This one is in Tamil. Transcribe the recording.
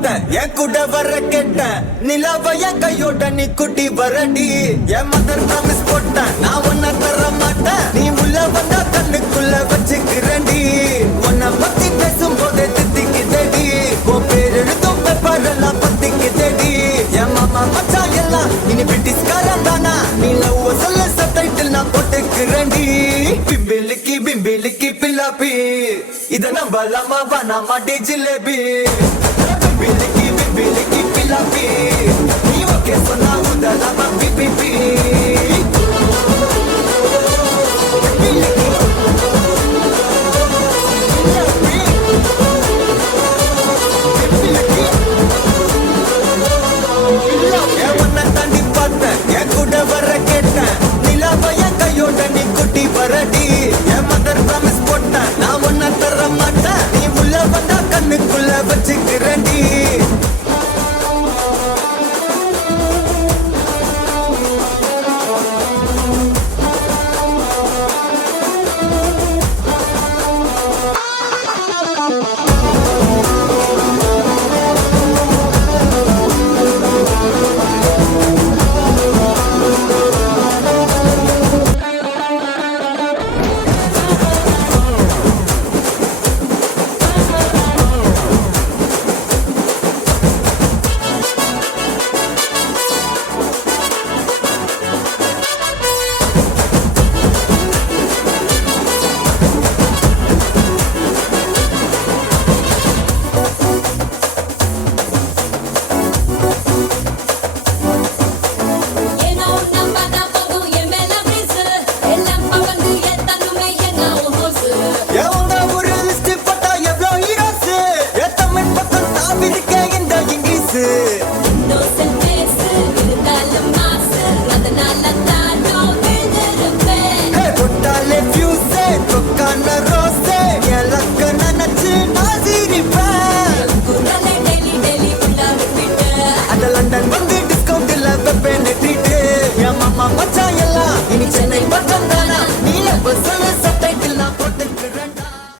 பார்த்தேன் என் கூட வர கேட்டேன் நிலாவ என் கையோட நீ குட்டி வரடி என் மதர் நான் மிஸ் போட்டேன் நான் ஒன்ன தர மாட்டேன் நீ உள்ள வந்தா கண்ணுக்குள்ள வச்சுக்கிறேன்டி உன்னை பத்தி பேசும்போது தித்திக்குதடி உன் பேர் எழுதும் பேப்பரெல்லாம் பத்திக்குதடி என் மாமா மச்சா எல்லாம் இனி பிரிட்டிஷ்காரன் தானா நீ லவ் சொல்ல சப்டைட்டில் நான் போட்டுக்கிறேன்டி பிம்பிலிக்கி பில்லாப்பி இத நம்பலாமா வேணாமா டி ஜிலேபி பிம்பிலிக்கி பில்லாப்பி நீ ஓகே சொன்னா உதலாமா பிபிபி